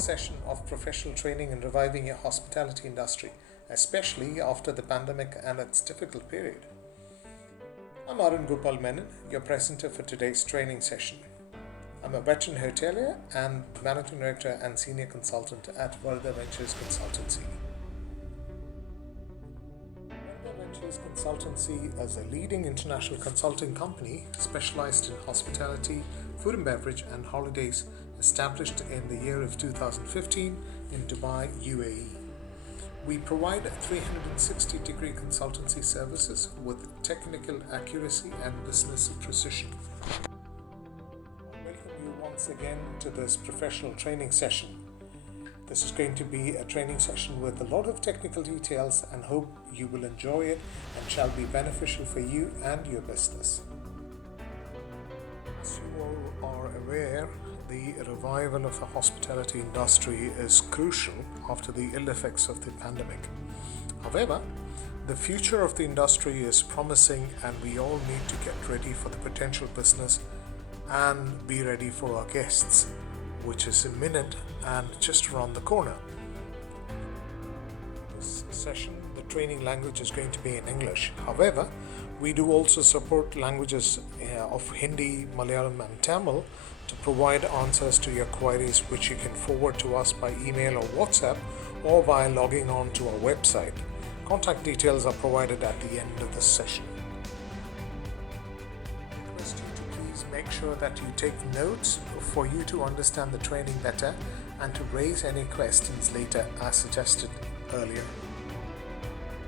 session of professional training in reviving your hospitality industry, especially after the pandemic and its difficult period. I'm Arun Gopal Menon, your presenter for today's training session. I'm a veteran hotelier and managing director and senior consultant at Vardaventures Consultancy. Vardaventures Consultancy is a leading international consulting company specialized in hospitality, food and beverage, and holidays, established in the year of 2015 in Dubai, UAE. We provide 360-degree consultancy services with technical accuracy and business precision. I welcome you once again to this professional training session. This is going to be a training session with a lot of technical details, and hope you will enjoy it and shall be beneficial for you and your business. As you all are aware, the revival of the hospitality industry is crucial after the ill effects of the pandemic. However, the future of the industry is promising, and we all need to get ready for the potential business and be ready for our guests, which is imminent and just around the corner. This session, the training language is going to be in English. However, we do also support languages of Hindi, Malayalam and Tamil to provide answers to your queries, which you can forward to us by email or WhatsApp or via logging on to our website. Contact details are provided at the end of this session. I request you to please make sure that you take notes for you to understand the training better and to raise any questions later as suggested earlier.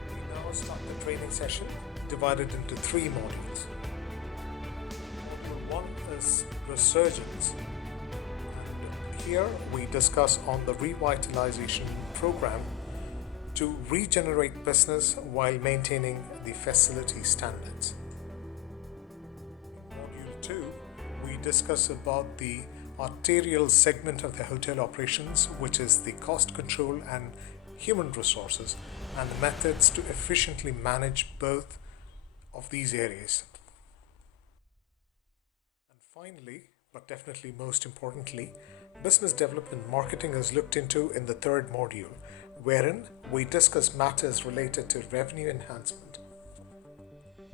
We now start the training session divided into 3 modules. Module 1 is Resurgence, and here we discuss on the revitalization program to regenerate business while maintaining the facility standards. In Module 2, we discuss about the arterial segment of the hotel operations, which is the cost control and human resources, and the methods to efficiently manage both of these areas. And finally, but definitely most importantly, business development marketing is looked into in the 3rd module, wherein we discuss matters related to revenue enhancement. The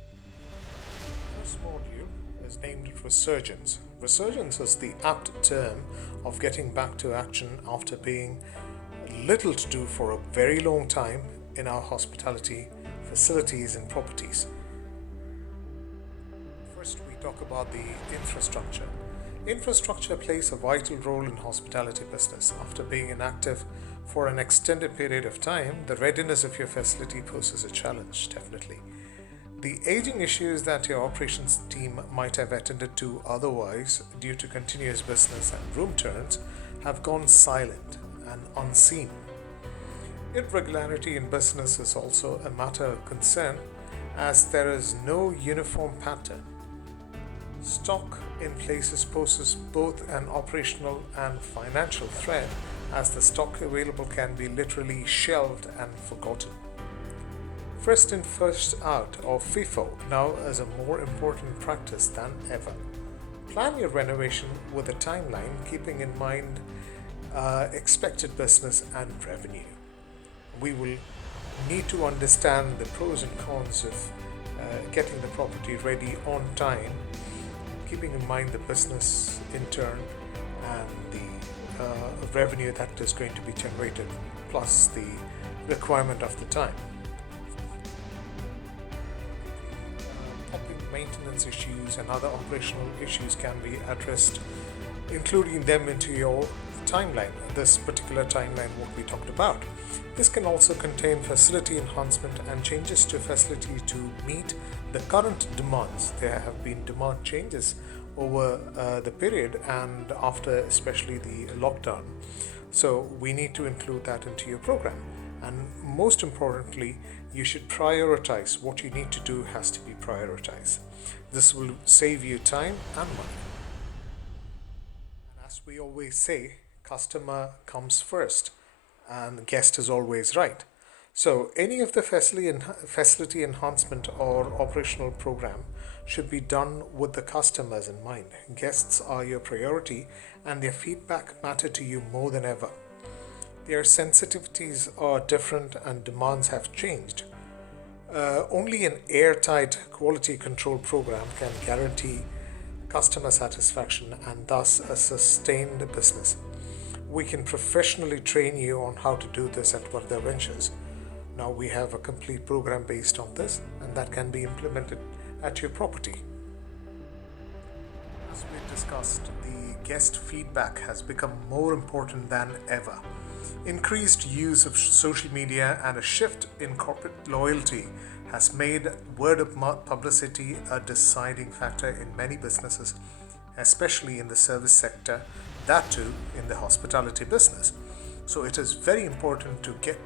first module is named Resurgence. Resurgence is the apt term of getting back to action after being little to do for a very long time in our hospitality facilities and properties. First, we talk about the infrastructure. Infrastructure plays a vital role in hospitality business. After being inactive for an extended period of time, the readiness of your facility poses a challenge, definitely. The aging issues that your operations team might have attended to otherwise due to continuous business and room turns have gone silent and unseen. Irregularity in business is also a matter of concern, as there is no uniform pattern. Stock in places poses both an operational and financial threat, as the stock available can be literally shelved and forgotten. First in, first out, or FIFO, now is a more important practice than ever. Plan your renovation with a timeline, keeping in mind expected business and revenue. We will need to understand the pros and cons of getting the property ready on time, keeping in mind the business in turn and the revenue that is going to be generated, plus the requirement of the time. Popping maintenance issues and other operational issues can be addressed, including them into your timeline, this particular timeline what we talked about. This can also contain facility enhancement and changes to facility to meet the current demands. There have been demand changes over the period and after especially the lockdown. So we need to include that into your program. And most importantly, you should prioritize. What you need to do has to be prioritized. This will save you time and money. And as we always say, customer comes first and guest is always right. So any of the facility enhancement or operational program should be done with the customers in mind. Guests are your priority and their feedback matter to you more than ever. Their sensitivities are different and demands have changed. Only an airtight quality control program can guarantee customer satisfaction and thus a sustained business. We can professionally train you on how to do this at Vardaventures. Now we have a complete program based on this, and that can be implemented at your property. As we discussed, the guest feedback has become more important than ever. Increased use of social media and a shift in corporate loyalty has made word of mouth publicity a deciding factor in many businesses, especially in the service sector, that too in the hospitality business. So it is very important to get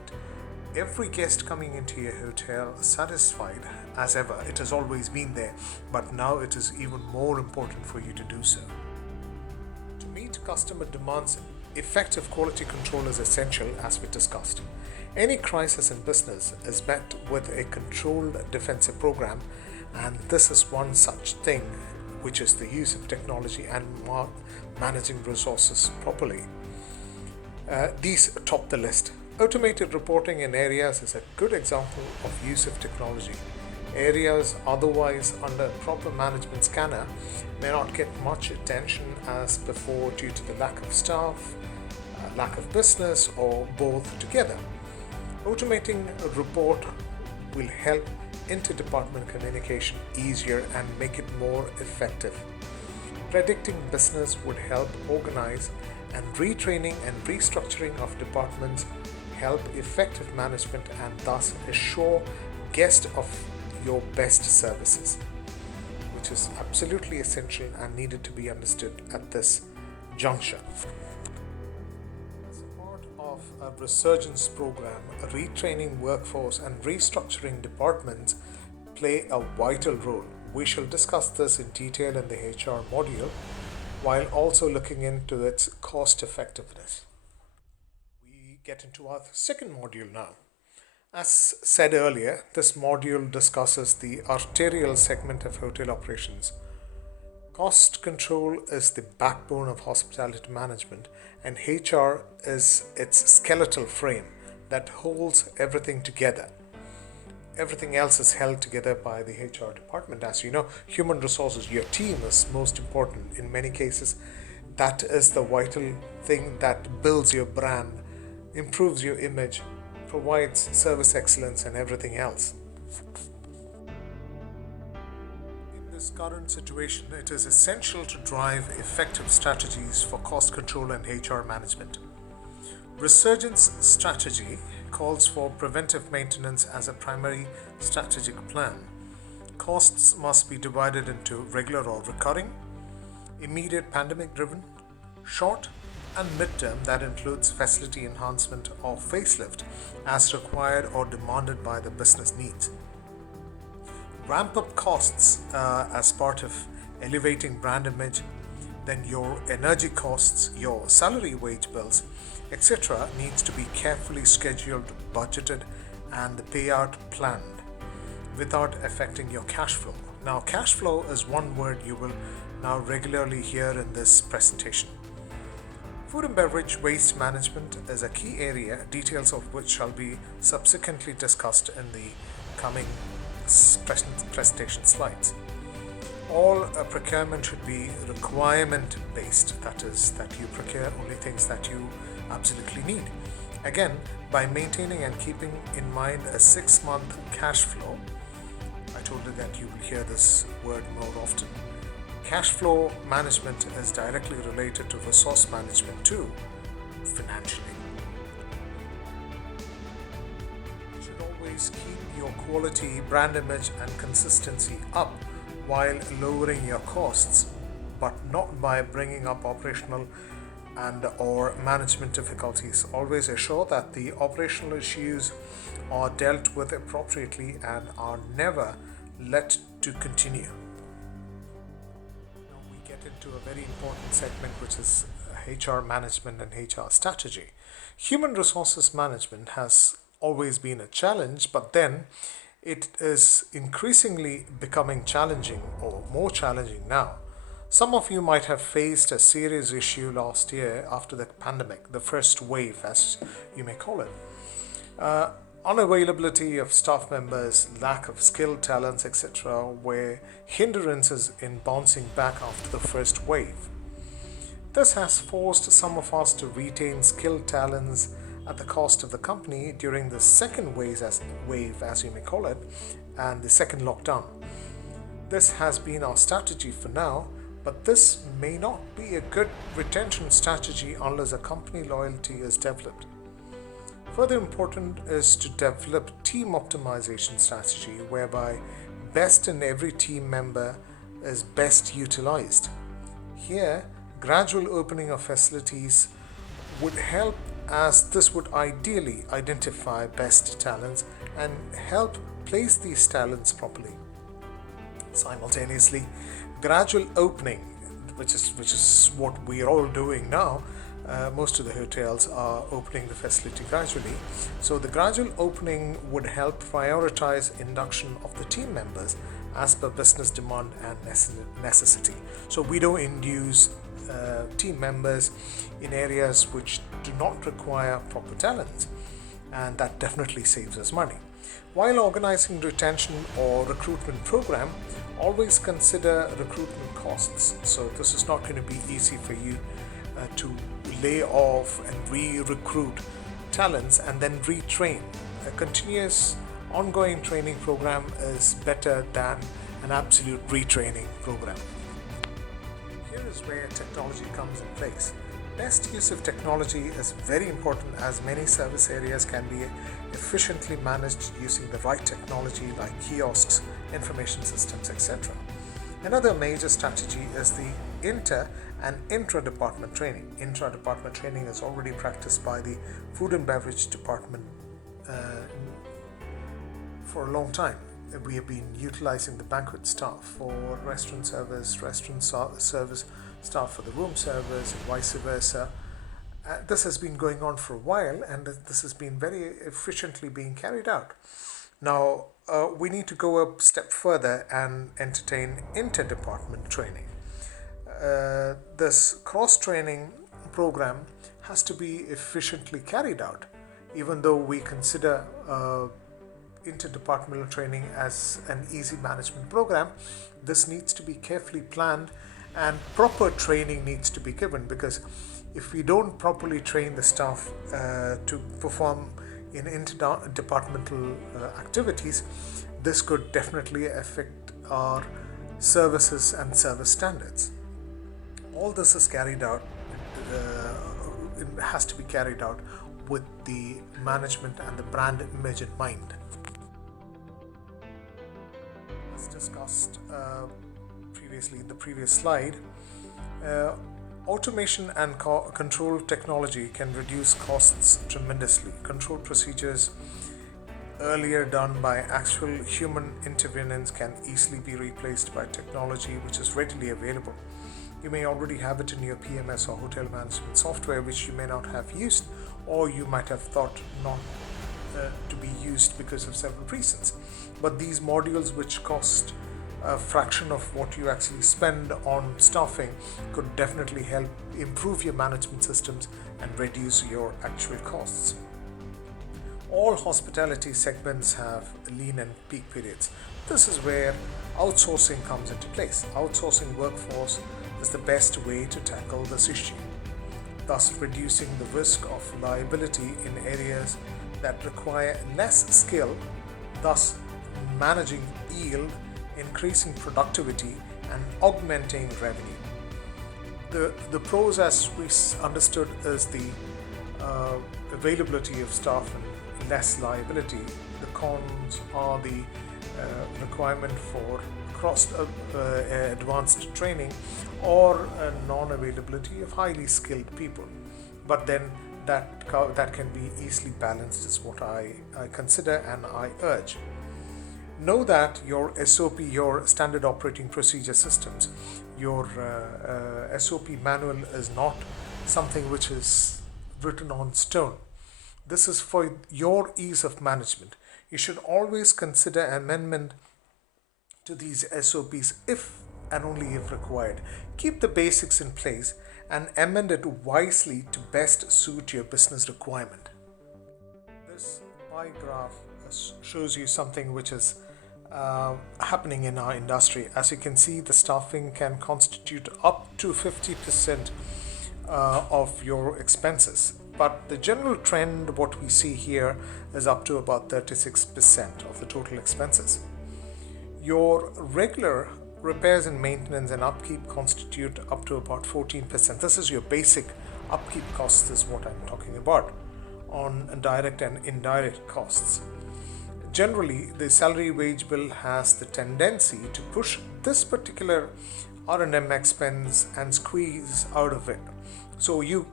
every guest coming into your hotel satisfied as ever. It has always been there, but now it is even more important for you to do so. To meet customer demands, effective quality control is essential, as we discussed. Any crisis in business is met with a controlled defensive program, and this is one such thing, which is the use of technology and managing resources properly. These top the list. Automated reporting in areas is a good example of use of technology. Areas otherwise under proper management scanner may not get much attention as before due to the lack of staff, lack of business, or both together. Automating a report will help interdepartment communication easier and make it more effective. Predicting business would help organize, and retraining and restructuring of departments help effective management and thus assure guests of your best services, which is absolutely essential and needed to be understood at this juncture. As a part of a resurgence program, retraining workforce and restructuring departments play a vital role. We shall discuss this in detail in the HR module while also looking into its cost effectiveness. We get into our second module now. As said earlier, this module discusses the arterial segment of hotel operations. Cost control is the backbone of hospitality management, and HR is its skeletal frame that holds everything together. Everything else is held together by the HR department. As you know, human resources, your team is most important. In many cases, that is the vital thing that builds your brand, improves your image, provides service excellence, and everything else. In this current situation, it is essential to drive effective strategies for cost control and HR management. Resurgence strategy calls for preventive maintenance as a primary strategic plan. Costs must be divided into regular or recurring, immediate pandemic driven, short, and midterm that includes facility enhancement or facelift as required or demanded by the business needs. Ramp up costs as part of elevating brand image, then your energy costs, your salary wage bills, etc. needs to be carefully scheduled, budgeted, and the payout planned without affecting your cash flow. Now, cash flow is one word you will now regularly hear in this presentation. Food and beverage waste management is a key area, details of which shall be subsequently discussed in the coming presentation slides. All procurement should be requirement based, that is, that you procure only things that you absolutely need. Again, by maintaining and keeping in mind a 6-month cash flow, I told you that you will hear this word more often. Cash flow management is directly related to resource management too, financially. You should always keep your quality, brand image, and consistency up while lowering your costs, but not by bringing up operational and or management difficulties. Always assure that the operational issues are dealt with appropriately and are never let to continue. Now we get into a very important segment, which is HR management and HR strategy. Human resources management has always been a challenge, but then it is increasingly becoming challenging or more challenging now. Some of you might have faced a serious issue last year after the pandemic, the first wave, as you may call it. Uh, Unavailability of staff members, lack of skilled talents, etc., were hindrances in bouncing back after the first wave. This has forced some of us to retain skilled talents at the cost of the company during the second wave, as you may call it, and the second lockdown. This has been our strategy for now, but this may not be a good retention strategy unless a company loyalty is developed. Further important is to develop team optimization strategy whereby best in every team member is best utilized. Here, gradual opening of facilities would help, as this would ideally identify best talents and help place these talents properly. Simultaneously, gradual opening, which is what we are all doing now. Most of the hotels are opening the facility gradually. So the gradual opening would help prioritize induction of the team members as per business demand and necessity. So we don't induce team members in areas which do not require proper talent, and that definitely saves us money. While organizing retention or recruitment program, always consider recruitment costs. So this is not going to be easy for you to lay off and re-recruit talents and then retrain. A continuous ongoing training program is better than an absolute retraining program. Here is where technology comes in place. Best use of technology is very important, as many service areas can be efficiently managed using the right technology like kiosks, information systems, etc. Another major strategy is the inter and intra-department training. Intra-department training is already practiced by the food and beverage department for a long time. We have been utilizing the banquet staff for restaurant service staff for the room service, and vice versa. This has been going on for a while, and this has been very efficiently being carried out. Now, we need to go a step further and entertain interdepartment training. This cross-training program has to be efficiently carried out, even though we consider interdepartmental training as an easy management program. This needs to be carefully planned and proper training needs to be given, because if we don't properly train the staff to perform in interdepartmental activities, this could definitely affect our services and service standards. All this is carried out, it has to be carried out with the management and the brand image in mind. As discussed previously in the previous slide, automation and control technology can reduce costs tremendously. Control procedures earlier done by actual human intervenants can easily be replaced by technology which is readily available. You may already have it in your PMS or hotel management software, which you may not have used, or you might have thought not to be used because of several reasons. But these modules, which cost a fraction of what you actually spend on staffing, could definitely help improve your management systems and reduce your actual costs. All hospitality segments have lean and peak periods. This is where outsourcing comes into place. Outsourcing workforce is the best way to tackle this issue, thus reducing the risk of liability in areas that require less skill, thus managing yield, increasing productivity, and augmenting revenue. The pros, as we understood, is the availability of staff and less liability. The cons are the requirement for advanced training or non-availability of highly skilled people. But then that can be easily balanced, is what I consider and I urge. Know that your SOP, your standard operating procedure systems, your SOP manual is not something which is written on stone. This is for your ease of management. You should always consider amendment to these SOPs if and only if required. Keep the basics in place and amend it wisely to best suit your business requirement. This pie graph shows you something which is happening in our industry. As you can see, the staffing can constitute up to 50% of your expenses. But the general trend, what we see here, is up to about 36% of the total expenses. Your regular repairs and maintenance and upkeep constitute up to about 14%. This is your basic upkeep costs, is what I'm talking about, on direct and indirect costs. Generally, the salary wage bill has the tendency to push this particular R&M expense and squeeze out of it. So you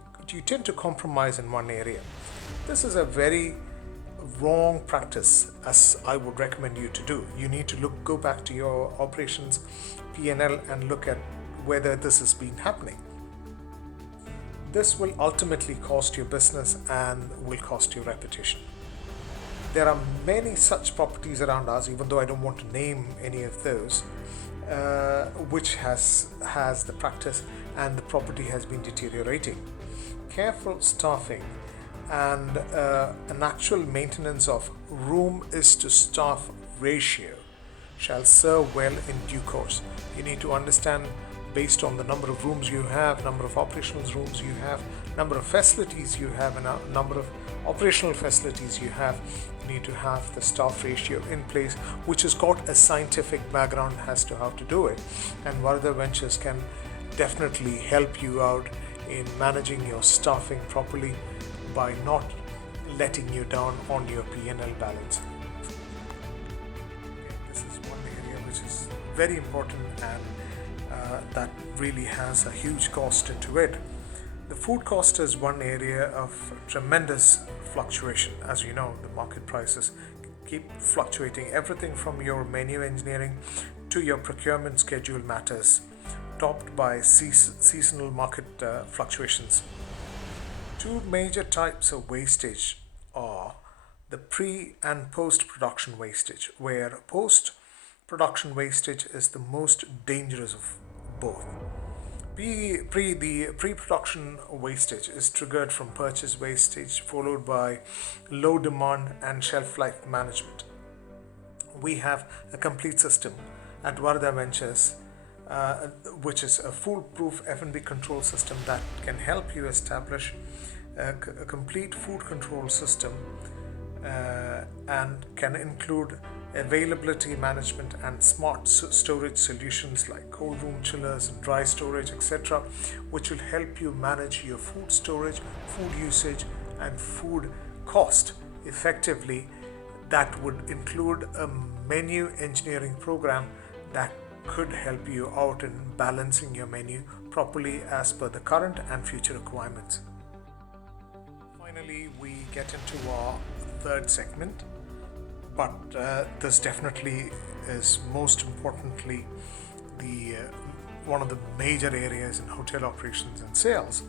tend to compromise in one area. This is a very wrong practice, as I would recommend you to do. You need to go back to your operations P&L and look at whether this has been happening. This will ultimately cost your business and will cost your reputation. There are many such properties around us, even though I don't want to name any of those, which has the practice and the property has been deteriorating. Careful staffing and an actual maintenance of room is to staff ratio shall serve well in due course. You need to understand, based on the number of rooms you have, number of operational rooms you have, number of facilities you have, and a number of operational facilities you have, you need to have the staff ratio in place, which has got a scientific background as to how to do it. And Vardaventures can definitely help you out in managing your staffing properly by not letting you down on your P&L balance. This is one area which is very important and that really has a huge cost into it. The food cost is one area of tremendous fluctuation. As you know, the market prices keep fluctuating. Everything from your menu engineering to your procurement schedule matters, topped by seasonal market fluctuations. Two major types of wastage are the pre and post production wastage, where post production wastage is the most dangerous of both. The pre-production wastage is triggered from purchase wastage, followed by low demand and shelf life management. We have a complete system at Vardaventures, which is a foolproof F&B control system that can help you establish a complete food control system and can include availability management and smart storage solutions like cold room chillers and dry storage, etc., which will help you manage your food storage, food usage, and food cost effectively. That would include a menu engineering program that could help you out in balancing your menu properly as per the current and future requirements. Finally, we get into our third segment, but this definitely is most importantly the one of the major areas in hotel operations and sales.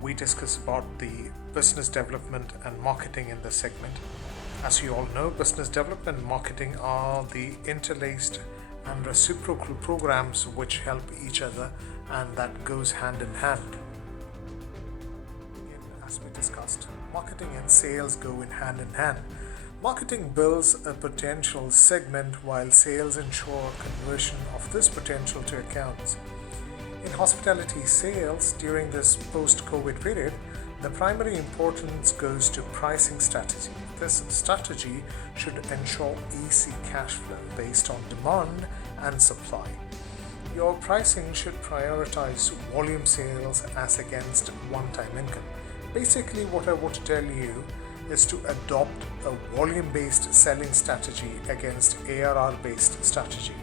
We discuss about the business development and marketing in this segment. As you all know, business development and marketing are the interlaced and reciprocal programs which help each other, and that goes hand in hand. As we discussed, marketing and sales go in hand. Marketing builds a potential segment while sales ensure conversion of this potential to accounts. In hospitality sales during this post-COVID period, the primary importance goes to pricing strategy. This strategy should ensure easy cash flow based on demand and supply. Your pricing should prioritize volume sales as against one-time income. Basically, what I want to tell you is to adopt a volume-based selling strategy against ARR-based strategy.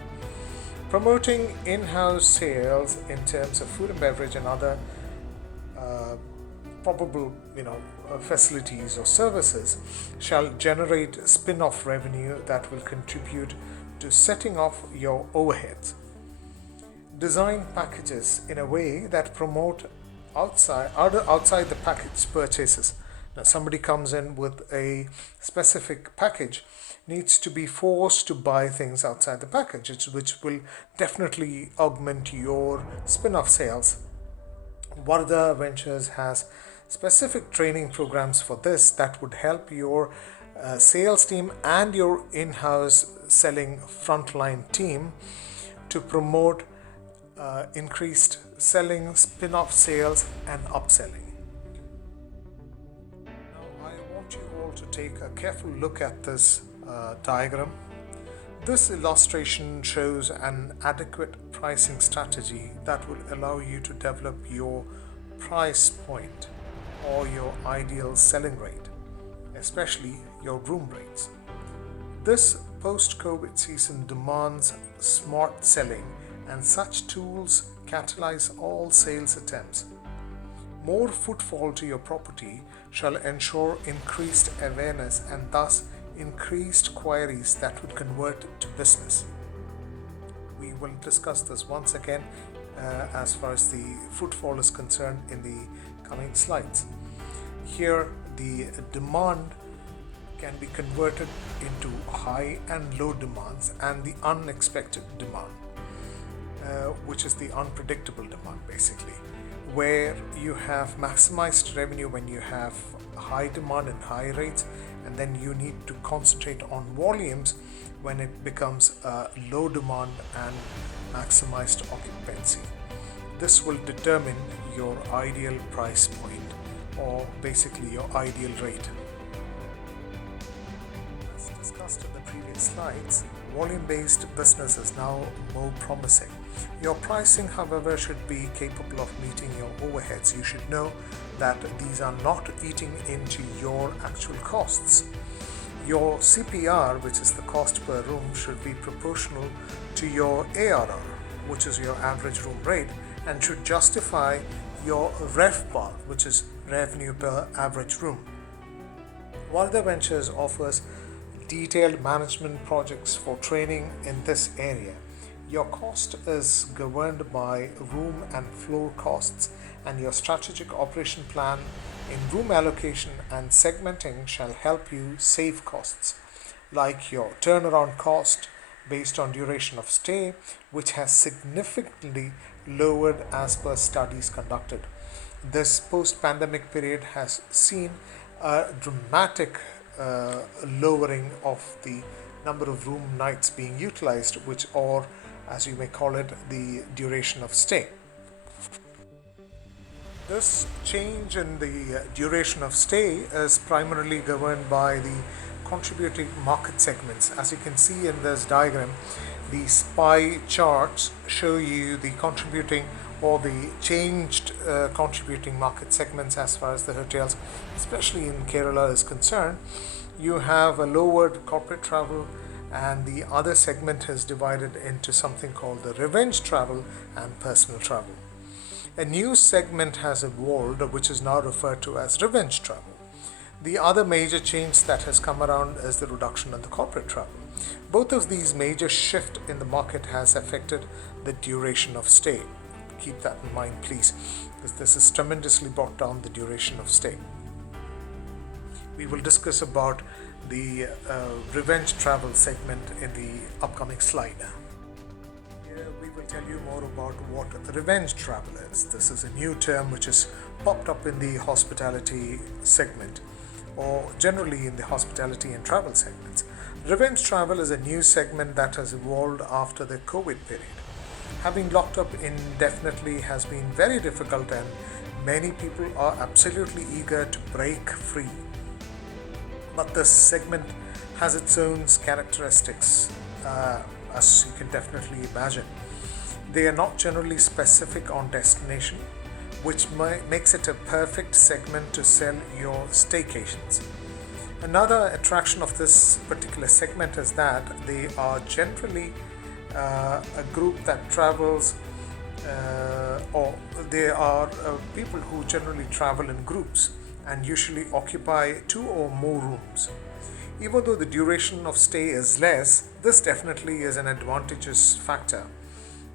Promoting in-house sales in terms of food and beverage and other probable facilities or services shall generate spin-off revenue that will contribute to setting off your overheads. Design packages in a way that promote outside the package purchases. Now, somebody comes in with a specific package, needs to be forced to buy things outside the package, which will definitely augment your spin off sales. Vardaventures has specific training programs for this that would help your sales team and your in house selling frontline team to promote increased selling, spin off sales, and upselling. Now, I want you all to take a careful look at this diagram. This illustration shows an adequate pricing strategy that will allow you to develop your price point or your ideal selling rate, especially your room rates. This post COVID season demands smart selling, and such tools catalyze all sales attempts. More footfall to your property shall ensure increased awareness and thus increased queries that would convert to business. We will discuss this once again as far as the footfall is concerned in the coming slides. Here, the demand can be converted into high and low demands and the unexpected demand, which is the unpredictable demand basically, where you have maximized revenue when you have high demand and high rates, and then you need to concentrate on volumes when it becomes low demand and maximized occupancy. This will determine your ideal price point or basically your ideal rate. As discussed in the previous slides, volume-based business is now more promising. Your pricing, however, should be capable of meeting your overheads. You should know that these are not eating into your actual costs. Your CPR, which is the cost per room, should be proportional to your ARR, which is your average room rate, and should justify your RevPAR, which is revenue per average room. Vardaventures offers detailed management projects for training in this area. Your cost is governed by room and floor costs, and your strategic operation plan in room allocation and segmenting shall help you save costs, like your turnaround cost based on duration of stay, which has significantly lowered as per studies conducted. This post-pandemic period has seen a dramatic lowering of the number of room nights being utilized, which, or as you may call it, the duration of stay. This change in the duration of stay is primarily governed by the contributing market segments. As you can see in this diagram, these pie charts show you the contributing or the changed contributing market segments as far as the hotels, especially in Kerala, is concerned. You have a lowered corporate travel, and the other segment is divided into something called the revenge travel and personal travel. A new segment has evolved, which is now referred to as revenge travel. The other major change that has come around is the reduction in the corporate travel. Both of these major shift in the market has affected the duration of stay. Keep that in mind, please, because this has tremendously brought down the duration of stay. We will discuss about the revenge travel segment in the upcoming slide. Here we will tell you more about what revenge travel is. This is a new term which has popped up in the hospitality segment, or generally in the hospitality and travel segments. Revenge travel is a new segment that has evolved after the COVID period. Having locked up indefinitely has been very difficult, and many people are absolutely eager to break free. But this segment has its own characteristics, as you can definitely imagine. They are not generally specific on destination, which makes it a perfect segment to sell your staycations. Another attraction of this particular segment is that they are generally a group that travels, or they are people who generally travel in groups and usually occupy 2 or more rooms. Even though the duration of stay is less, this definitely is an advantageous factor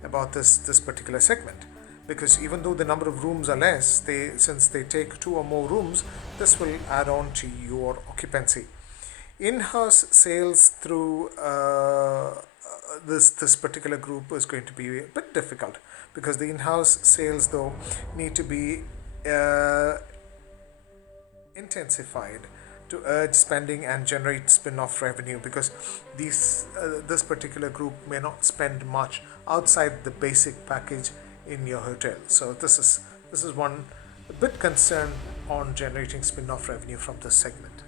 about this particular segment, because even though the number of rooms are less, since they take two or more rooms, this will add on to your occupancy. In-house sales through this particular group is going to be a bit difficult, because the in-house sales though need to be intensified to urge spending and generate spin-off revenue, because this particular group may not spend much outside the basic package in your hotel. So this is one a bit concern on generating spin-off revenue from this segment.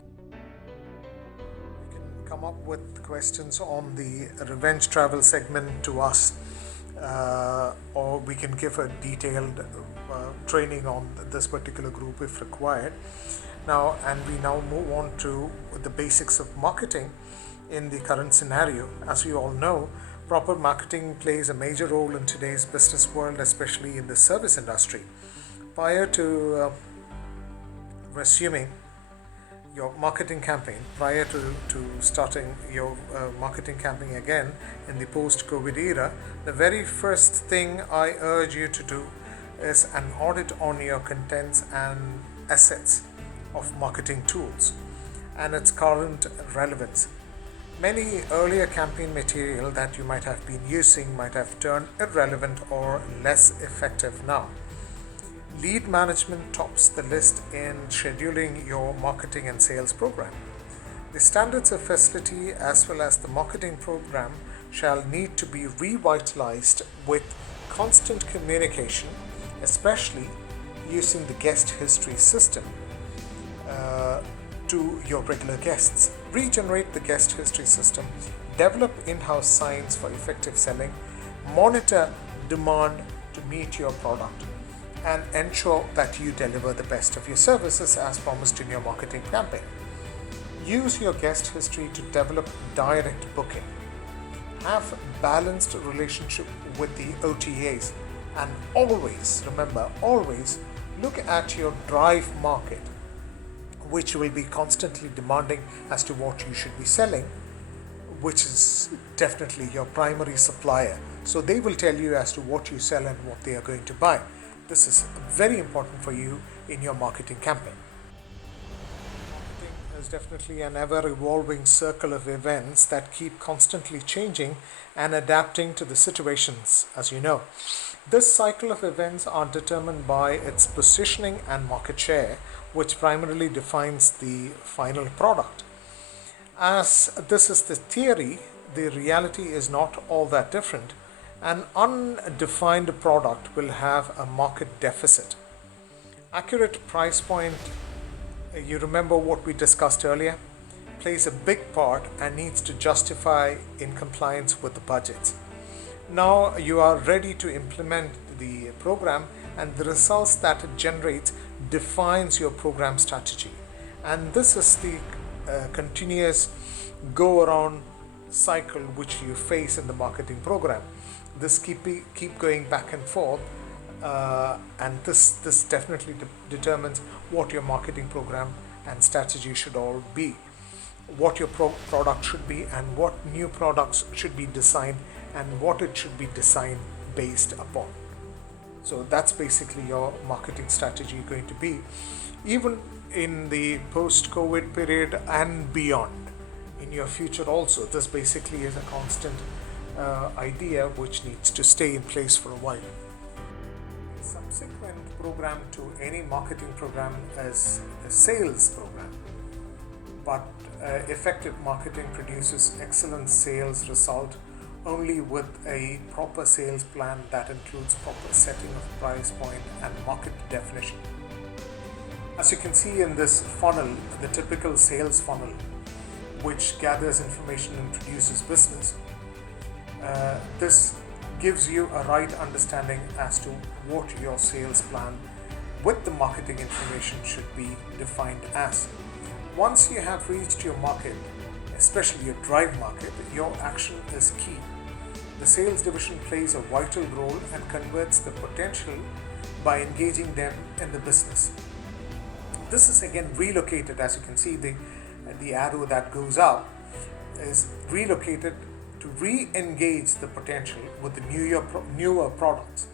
You can come up with questions on the revenge travel segment to us, or we can give a detailed training on this particular group if required. Now we move on to the basics of marketing in the current scenario. As you all know, proper marketing plays a major role in today's business world, especially in the service industry. Prior to resuming your marketing campaign, prior to starting your marketing campaign again in the post-COVID era, the very first thing I urge you to do is an audit on your contents and assets of marketing tools and its current relevance. Many earlier campaign material that you might have been using might have turned irrelevant or less effective now. Lead management tops the list in scheduling your marketing and sales program. The standards of facility as well as the marketing program shall need to be revitalized with constant communication, especially using the guest history system to your regular guests. Regenerate the guest history system, develop in-house science for effective selling, monitor demand to meet your product, and ensure that you deliver the best of your services as promised in your marketing campaign. Use your guest history to develop direct booking. Have balanced relationship with the OTAs, and always look at your drive market, which will be constantly demanding as to what you should be selling, which is definitely your primary supplier. So they will tell you as to what you sell and what they are going to buy. This is very important for you in your marketing campaign. Marketing is definitely an ever-evolving circle of events that keep constantly changing and adapting to the situations, as you know. This cycle of events are determined by its positioning and market share, which primarily defines the final product. As this is the theory, the reality is not all that different. An undefined product will have a market deficit. Accurate price point, you remember what we discussed earlier, plays a big part and needs to justify in compliance with the budgets. Now you are ready to implement the program, and the results that it generates defines your program strategy. And this is the continuous go around cycle which you face in the marketing program. This keep going back and forth, and this definitely determines what your marketing program and strategy should all be, what your product should be, and what new products should be designed, and what it should be designed based upon. So that's basically your marketing strategy going to be, even in the post-COVID period and beyond, in your future also. This basically is a constant idea which needs to stay in place for a while. The subsequent program to any marketing program is a sales program, but effective marketing produces excellent sales result only with a proper sales plan that includes proper setting of price point and market definition. As you can see in this funnel, the typical sales funnel, which gathers information and produces business, this gives you a right understanding as to what your sales plan with the marketing information should be defined as. Once you have reached your market, especially your drive market, your action is key. The sales division plays a vital role and converts the potential by engaging them in the business. This is again relocated, as you can see, the arrow that goes up is relocated to re-engage the potential with the newer products,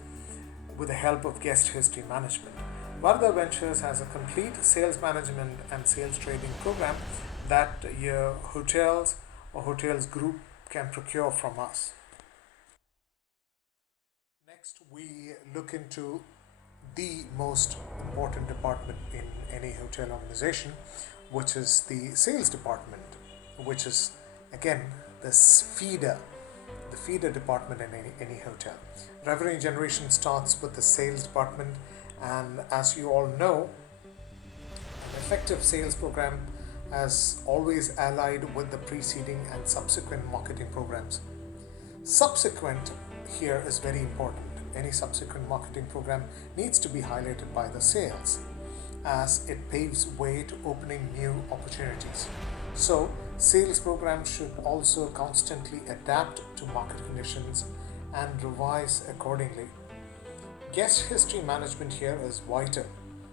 with the help of guest history management. Vardaventures has a complete sales management and sales trading program that your hotels or hotels group can procure from us. Next, we look into the most important department in any hotel organization, which is the sales department, which is again the feeder department in any hotel. Revenue generation starts with the sales department, and as you all know, an effective sales program has always allied with the preceding and subsequent marketing programs. Subsequent here is very important. Any subsequent marketing program needs to be highlighted by the sales, as it paves way to opening new opportunities. So, sales programs should also constantly adapt to market conditions and revise accordingly. Guest history management here is vital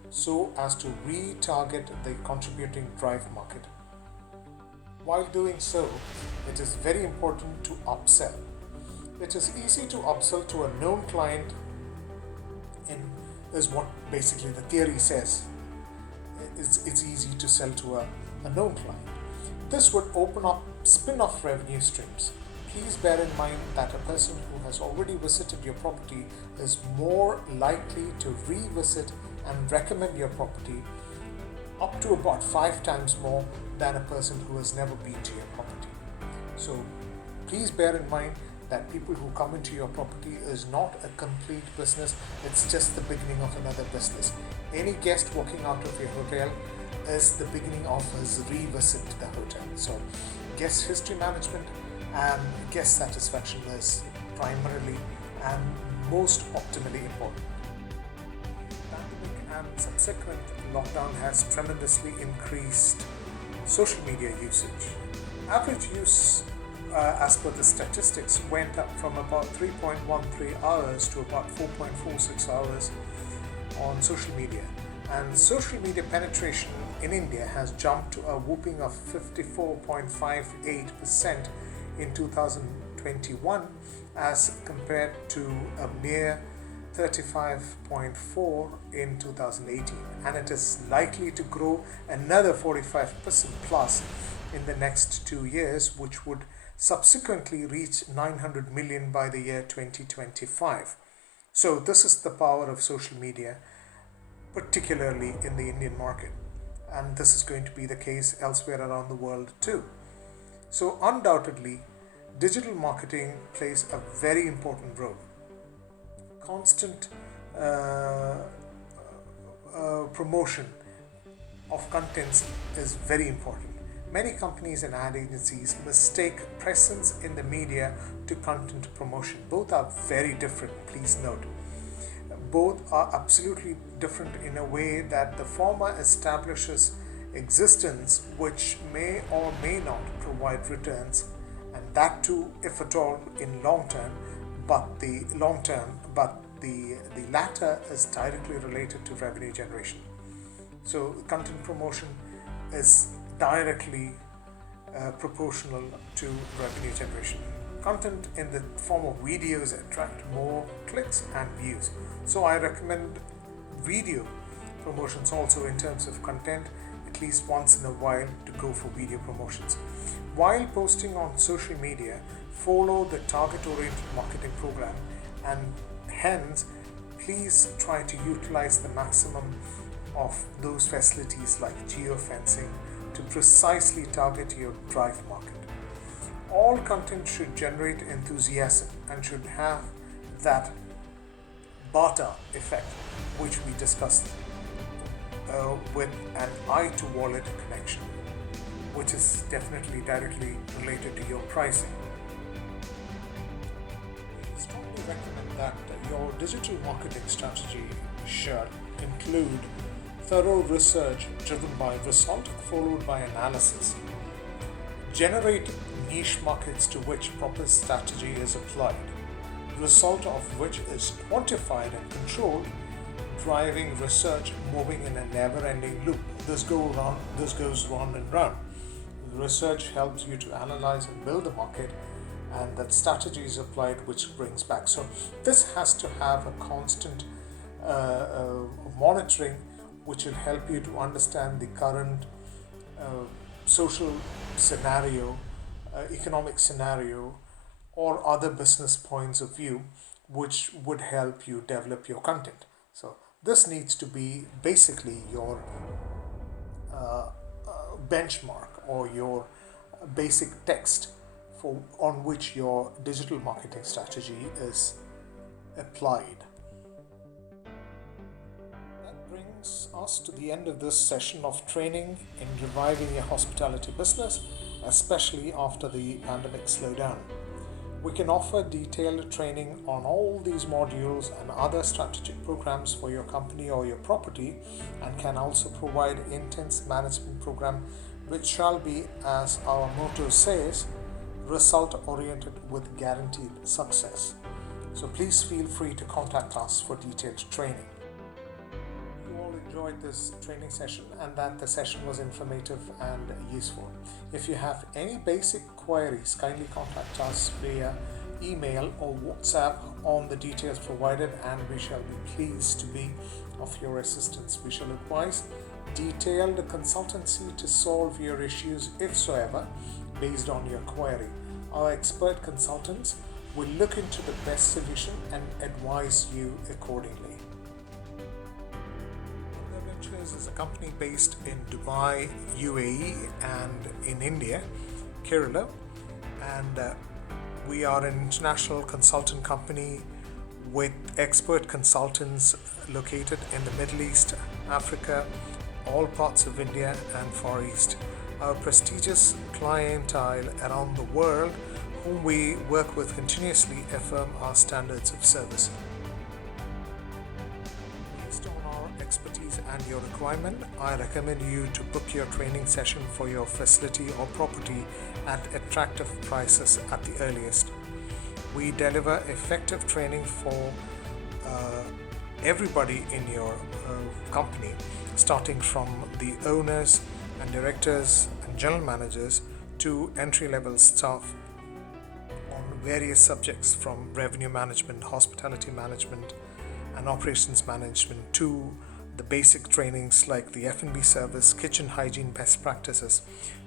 so as to retarget the contributing drive market. While doing so, it is very important to upsell. It is easy to upsell to a known client in is what basically the theory says. It's easy to sell to a known client. This would open up spin-off revenue streams. Please bear in mind that a person who has already visited your property is more likely to revisit and recommend your property up to about 5 times more than a person who has never been to your property. So please bear in mind that people who come into your property is not a complete business, it's just the beginning of another business. Any guest walking out of your hotel is the beginning of his revisit to the hotel. So guest history management and guest satisfaction is primarily and most optimally important. Pandemic and subsequent lockdown has tremendously increased social media usage. Average use as per the statistics went up from about 3.13 hours to about 4.46 hours on social media, and social media penetration in India has jumped to a whooping of 54.58% in 2021 as compared to a mere 35.4 in 2018, and it is likely to grow another 45% plus in the next 2 years, which would subsequently reach 900 million by the year 2025. So this is the power of social media, particularly in the Indian market, and this is going to be the case elsewhere around the world too. So undoubtedly, digital marketing plays a very important role. Constant promotion of contents is very important. Many companies and ad agencies mistake presence in the media to content promotion. Both are very different, please note. Both are absolutely different in a way that the former establishes existence, which may or may not provide returns, and that too, if at all, in long term, but the latter is directly related to revenue generation. So content promotion is directly proportional to revenue generation. Content in the form of videos attract more clicks and views. So I recommend video promotions also in terms of content, at least once in a while, to go for video promotions. While posting on social media, follow the target-oriented marketing program, and hence please try to utilize the maximum of those facilities like geofencing to precisely target your drive market. All content should generate enthusiasm and should have that barter effect, which we discussed with an eye to wallet connection, which is definitely directly related to your pricing. We strongly recommend that your digital marketing strategy should include thorough research driven by result followed by analysis. Generate niche markets to which proper strategy is applied, result of which is quantified and controlled, driving research moving in a never-ending loop. This goes round and round. Research helps you to analyze and build the market, and that strategy is applied, which brings back. So this has to have a constant monitoring, which will help you to understand the current social scenario, economic scenario, or other business points of view, which would help you develop your content. So this needs to be basically your benchmark or your basic text for on which your digital marketing strategy is applied. That brings us to the end of this session of training in reviving your hospitality business, especially after the pandemic slowdown. We can offer detailed training on all these modules and other strategic programs for your company or your property, and can also provide intense management program which shall be, as our motto says, result oriented with guaranteed success. So please feel free to contact us for detailed training. You all enjoyed this training session and that the session was informative and useful. If you have any basic queries, kindly contact us via email or WhatsApp on the details provided, and we shall be pleased to be of your assistance. We shall advise detailed consultancy to solve your issues if so ever based on your query. Our expert consultants will look into the best solution and advise you accordingly. Vardaventures is a company based in Dubai, UAE, and in India, Kerala, and we are an international consultant company with expert consultants located in the Middle East, Africa, all parts of India and Far East. Our prestigious clientele around the world, whom we work with continuously, affirm our standards of service. Based on our expertise and your requirement, I recommend you to book your training session for your facility or property at attractive prices at the earliest. We deliver effective training for everybody in your company, starting from the owners and directors and general managers to entry-level staff on various subjects from revenue management, hospitality management, and operations management to the basic trainings like the F&B service, kitchen hygiene best practices,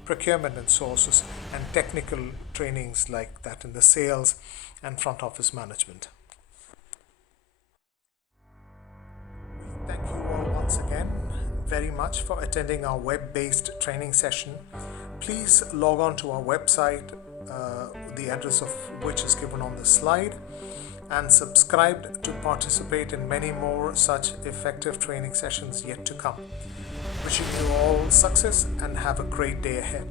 procurement and sources, and technical trainings like that in the sales and front office management. We thank you all once again very much for attending our web-based training session. Please log on to our website, the address of which is given on the slide, and subscribe to participate in many more such effective training sessions yet to come. Wishing you all success and have a great day ahead.